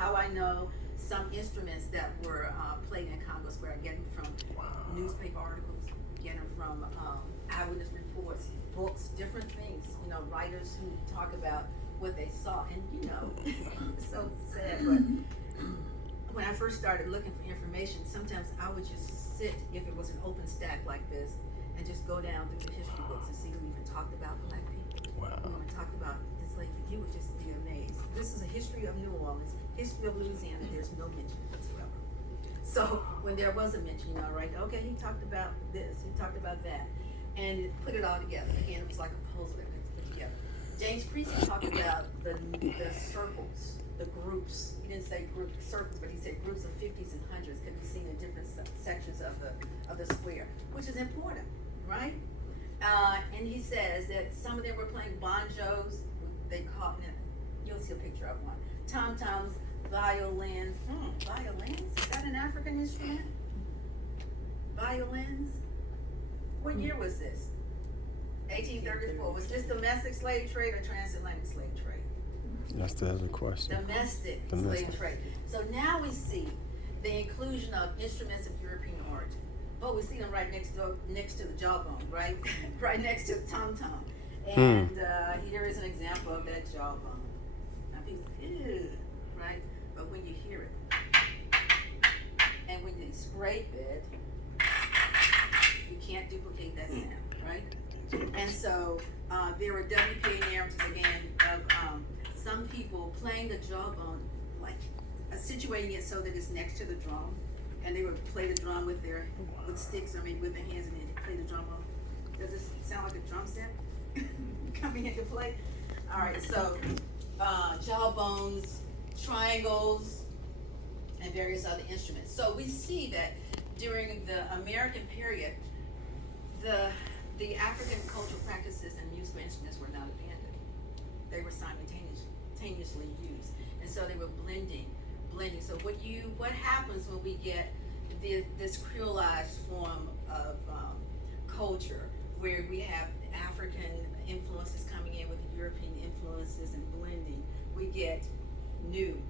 how I know some instruments that were played in Congo Square. I get them from newspaper articles, get them from eyewitness reports, books, different things. You know, writers who talk about what they saw, and you know, it's so sad. But when I first started looking for information, sometimes I would just sit, if it was an open stack like this, and just go down through the history books and see who even talked about black people. Wow. Who even talked about enslavement. You would just be amazed. This is a history of New Orleans, history of Louisiana. There's no mention whatsoever. So when there was a mention, you know, right? Okay, he talked about this. He talked about that, and put it all together. Again, it was like a puzzle that was put together. James Priestley talked about the circles, the groups. He didn't say group circles, but he said groups of 50s and hundreds could be seen in different sections of the square, which is important, right? And he says that some of them were playing banjos. They caught, you'll see a picture of one. Tom toms, violins. Violins? Is that an African instrument? Violins? What year was this? 1834. Was this domestic slave trade or transatlantic slave trade? That's the other question. Domestic slave trade. So now we see the inclusion of instruments of European origin. Oh, we see them right next to the jawbone, right? Right next to the tom-tom. And here is an example of that jawbone. Now people, ew, right? But when you hear it, and when you scrape it, you can't duplicate that sound, right? And so there were WPA narratives again of some people playing the jawbone, like situating it so that it's next to the drum, and they would play the drum with sticks, with their hands, and then play the drum. Does this sound like a drum set coming into play? All right, so jawbones, triangles, and various other instruments. So we see that during the American period, the African cultural practices and musical instruments were not abandoned. They were simultaneously used, and so they were blending. So what happens when we get this creolized form of culture, where we have African influences coming in with the European influences and blending? We get new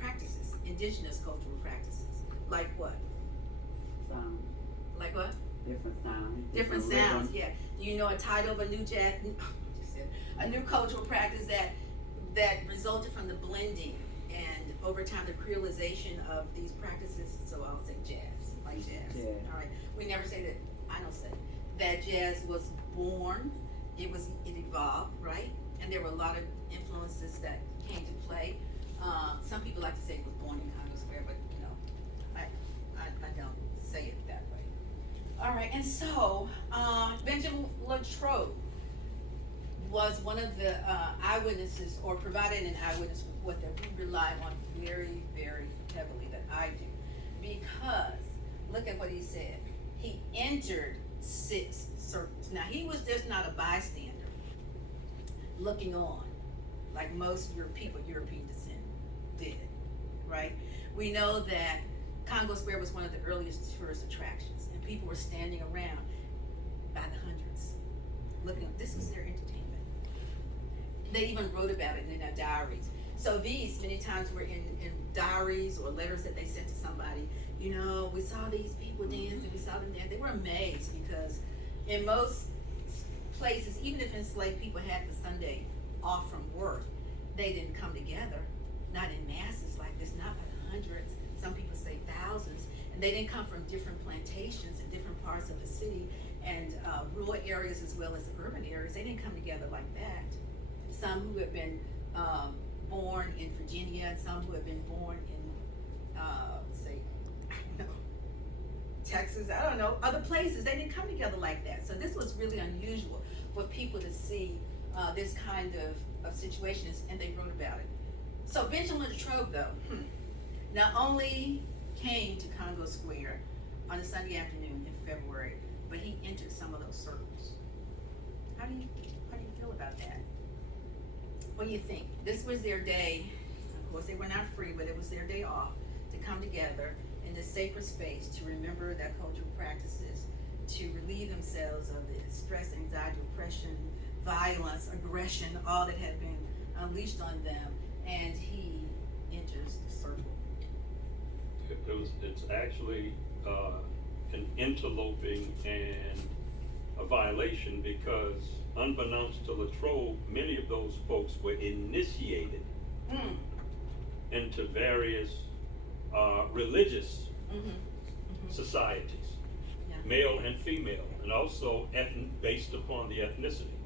practices, indigenous cultural practices, like what? Sound. Like what? Different sounds. Different sounds, yeah. Do you know a title of a new a new cultural practice that resulted from the blending and over time the creolization of these practices? So I'll say jazz, like jazz. Yeah. All right. We never say that. I don't say that jazz was born. It evolved, right? And there were a lot of influences that came to play. Some people like to say it was born in Congo Square, but you know, I don't say it that way. All right, and so Benjamin Latrobe was one of the eyewitnesses, or provided an eyewitness report that we rely on very, very heavily, that I do. Because, look at what he said. He entered 6 circles. Now, he was just not a bystander looking on, like most people of European descent did, right? We know that Congo Square was one of the earliest tourist attractions, and people were standing around by the hundreds looking. This was their entertainment. They even wrote about it in their diaries. So these many times were in diaries or letters that they sent to somebody. You know, we saw these people dance and we saw them dance. They were amazed because in most places, even if enslaved people had the Sunday off from work, they didn't come together, not in masses like this, not by the hundreds. Some people say thousands, and they didn't come from different plantations in different parts of the city and rural areas as well as the urban areas. They didn't come together like that. Some who had been born in Virginia, some who had been born in, say, I don't know, Texas, I don't know, other places, they didn't come together like that. So this was really unusual for people to see this kind of situations, and they wrote about it. So Benjamin Latrobe, though, not only came to Congo Square on a Sunday afternoon in February, but he entered some of those circles. How do you feel about that? What do you think? This was their day. Of course, they were not free, but it was their day off to come together in this sacred space to remember their cultural practices, to relieve themselves of the stress, anxiety, oppression, violence, aggression, all that had been unleashed on them, and it's actually, an interloping and a violation because unbeknownst to Latrobe, many of those folks were initiated Mm, into various, religious societies, yeah. male and female, and also based upon the ethnicity.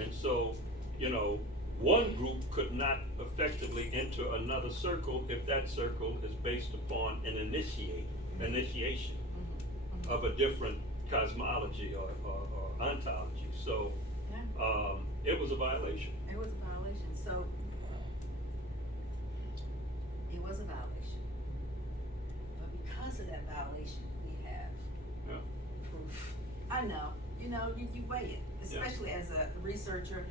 And so, you know, one group could not effectively enter another circle if that circle is based upon an initiation of a different cosmology or ontology. So, Yeah. it was a violation. It was a violation, so. It was a violation. But because of that violation, we have Yeah. proof. I know, you weigh it, especially as a researcher